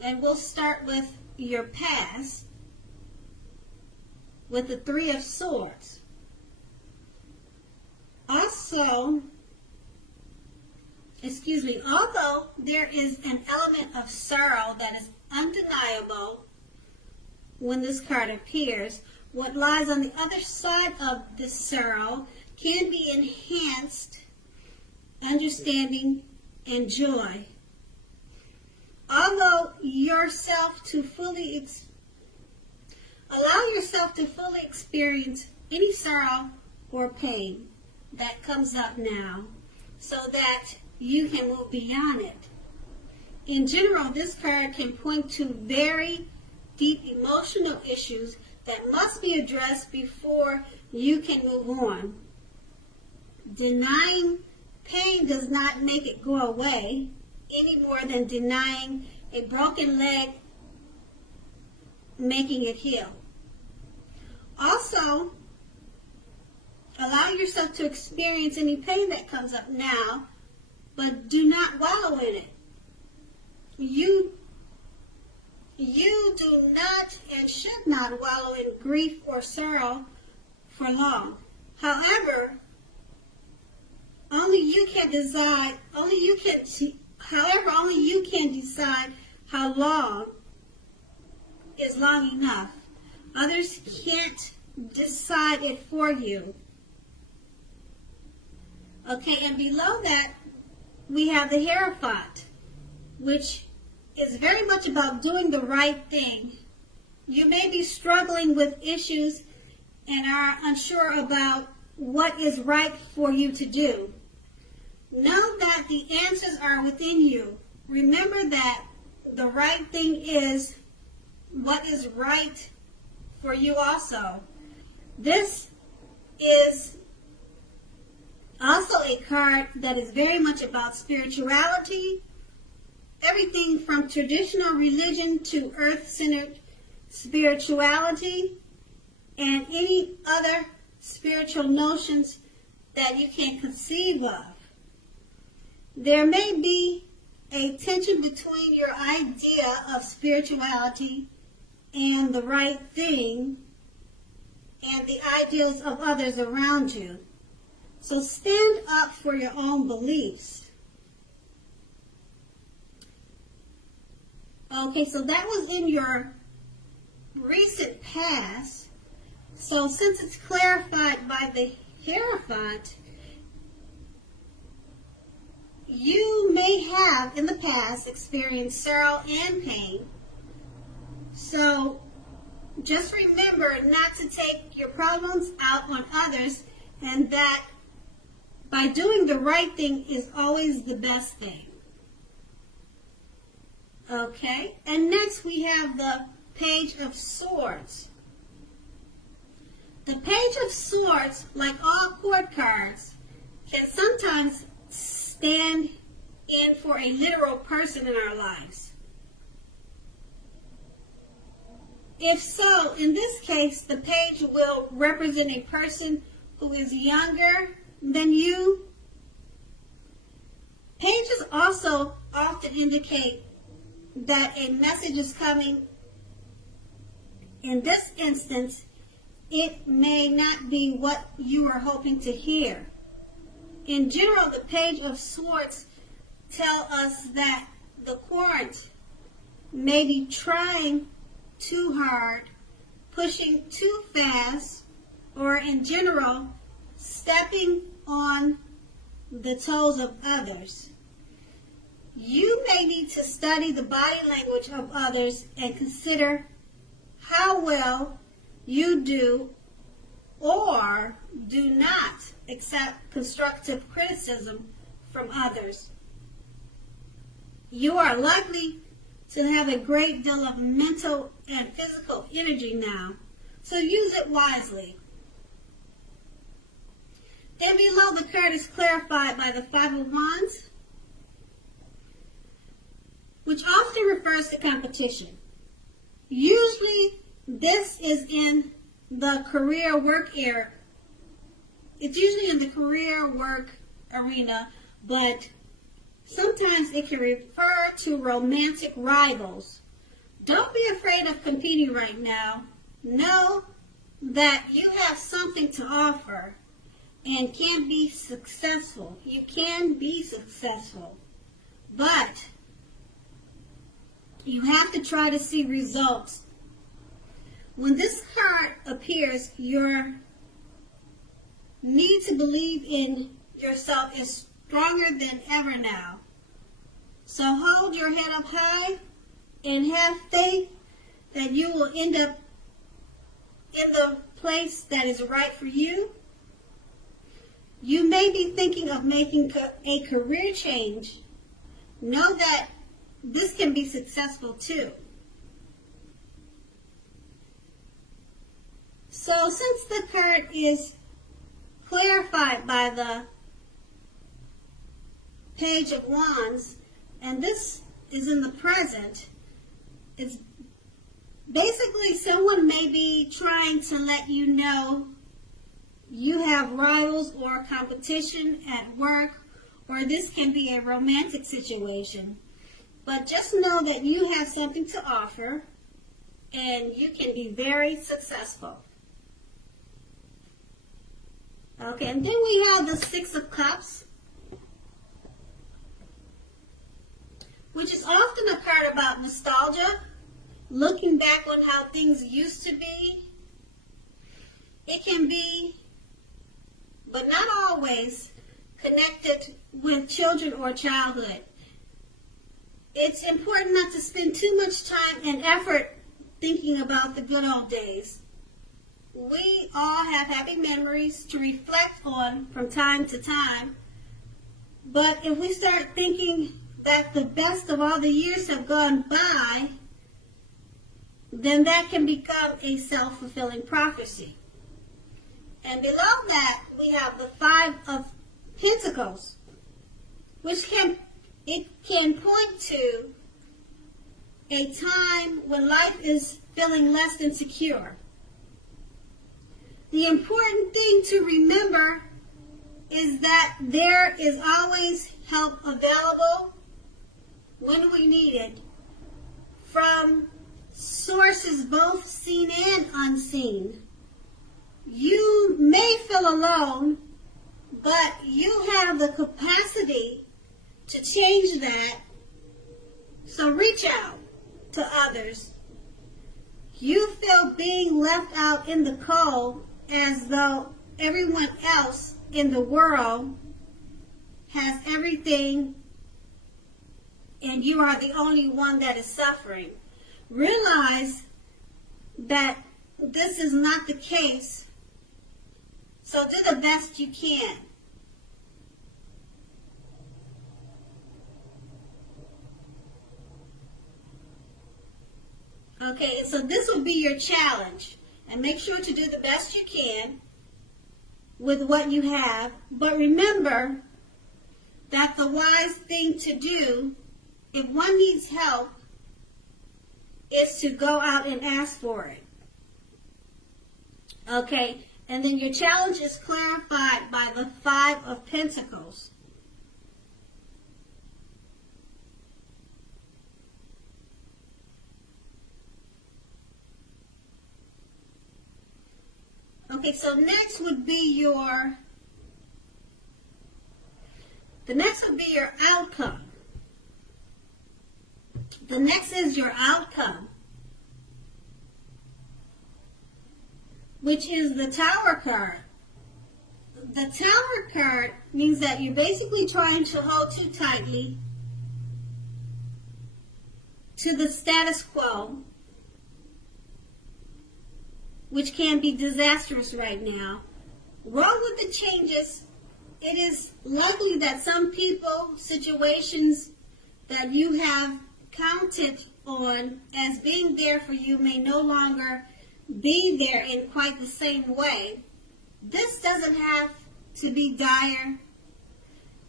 And we'll start with your past with the Three of Swords. Also, although there is an element of sorrow that is undeniable when this card appears, what lies on the other side of this sorrow can be enhanced understanding and joy. Allow yourself to fully experience any sorrow or pain that comes up now so that you can move beyond it. In general, this card can point to very deep emotional issues that must be addressed before you can move on. Denying pain does not make it go away any more than denying a broken leg making it heal. Also, allow yourself to experience any pain that comes up now, but do not wallow in it. You do not and should not wallow in grief or sorrow for long. However, only you can decide how long is long enough. Others can't decide it for you. Okay, and below that, we have the Hierophant, which is very much about doing the right thing. You may be struggling with issues and are unsure about what is right for you to do. Know that the answers are within you. Remember that the right thing is what is right for you also. This is also a card that is very much about spirituality, everything from traditional religion to earth-centered spirituality and any other spiritual notions that you can conceive of. There may be a tension between your idea of spirituality and the right thing and the ideals of others around you. So stand up for your own beliefs. Okay, so that was in your recent past. So since it's clarified by the Hierophant, you may have in the past experienced sorrow and pain. So just remember not to take your problems out on others, and that by doing the right thing is always the best thing. Okay, and next we have the Page of Swords. The Page of Swords, like all court cards, can sometimes stand in for a literal person in our lives. If so, in this case, the page will represent a person who is younger than you. Pages also often indicate that a message is coming. In this instance, it may not be what you were hoping to hear. In general, the Page of Swords tell us that the court may be trying too hard, pushing too fast, or in general, stepping on the toes of others. You may need to study the body language of others and consider how well you do or do not accept constructive criticism from others. You are likely to have a great deal of mental and physical energy now, so use it wisely. Then below, the card is clarified by the Five of Wands, which often refers to competition. Usually, this is in the career work area. It's usually in the career work arena, but sometimes it can refer to romantic rivals Don't be afraid of competing right now. Know that you have something to offer and can be successful. You can be successful. But you have to try to see results. When this card appears, your need to believe in yourself is stronger than ever now. So hold your head up high and have faith that you will end up in the place that is right for you. You may be thinking of making a career change. Know that this can be successful too. So since the card is clarified by the Page of Wands, and this is in the present, it's basically someone may be trying to let you know you have rivals or competition at work, or this can be a romantic situation. But just know that you have something to offer and you can be very successful. Okay, and then we have the Six of Cups, which is often a card about nostalgia, looking back on how things used to be. It can be, but not always, connected with children or childhood. It's important not to spend too much time and effort thinking about the good old days. We all have happy memories to reflect on from time to time, but if we start thinking that the best of all the years have gone by, then that can become a self-fulfilling prophecy. And below that, we have the Five of Pentacles, which can point to a time when life is feeling less than secure. The important thing to remember is that there is always help available when we need it from sources both seen and unseen. You may feel alone, but you have the capacity to change that. So reach out to others. You feel being left out in the cold as though everyone else in the world has everything and you are the only one that is suffering. Realize that this is not the case. So do the best you can. Okay, so this will be your challenge. And make sure to do the best you can with what you have. But remember that the wise thing to do, if one needs help, is to go out and ask for it. Okay, and then your challenge is clarified by the Five of Pentacles. Okay, so next would be your outcome. The next is your outcome, which is the Tower card. The Tower card means that you're basically trying to hold too tightly to the status quo, which can be disastrous right now. Roll with the changes. It is likely that some people, situations that you have counted on as being there for you may no longer be there in quite the same way. This doesn't have to be dire.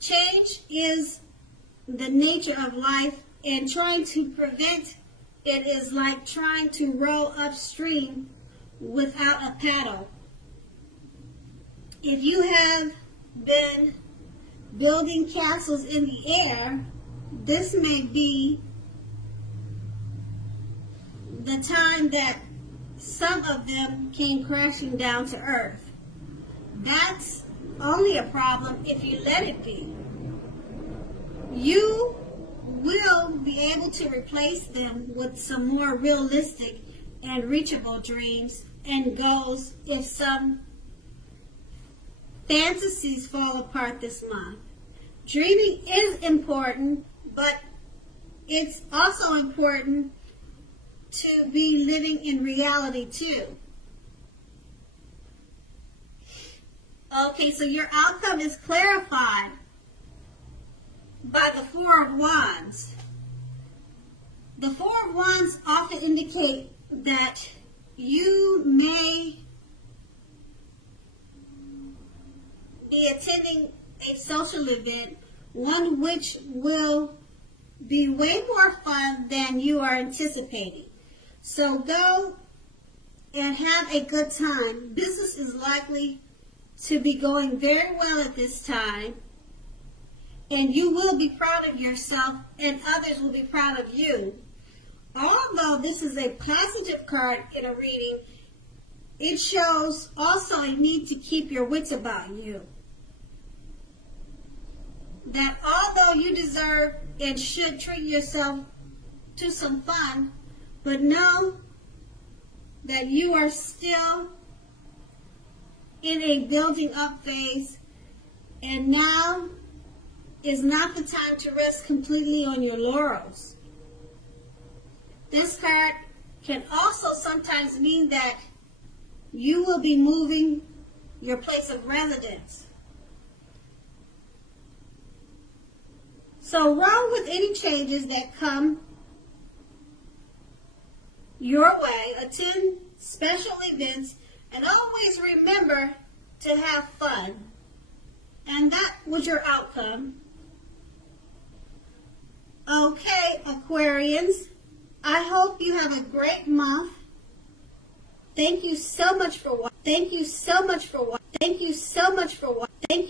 Change is the nature of life, and trying to prevent it is like trying to row upstream without a paddle. If you have been building castles in the air, this may be the time that some of them came crashing down to earth. That's only a problem if you let it be. You will be able to replace them with some more realistic and reachable dreams and goals if some fantasies fall apart this month. Dreaming is important, but it's also important to be living in reality too. Okay, so your outcome is clarified by the Four of Wands. The Four of Wands often indicate that you may be attending a social event, one which will be way more fun than you are anticipating. So go and have a good time. Business is likely to be going very well at this time, and you will be proud of yourself and others will be proud of you. Although this is a positive card in a reading, it shows also a need to keep your wits about you. That although you deserve and should treat yourself to some fun, but know that you are still in a building up phase, and now is not the time to rest completely on your laurels. This card can also sometimes mean that you will be moving your place of residence. So roll with any changes that come your way, attend special events, and always remember to have fun. And that was your outcome. Okay, Aquarians, I hope you have a great month. Thank you so much for watching. Thank you so much for watching. Thank you so much for watching. Thank you.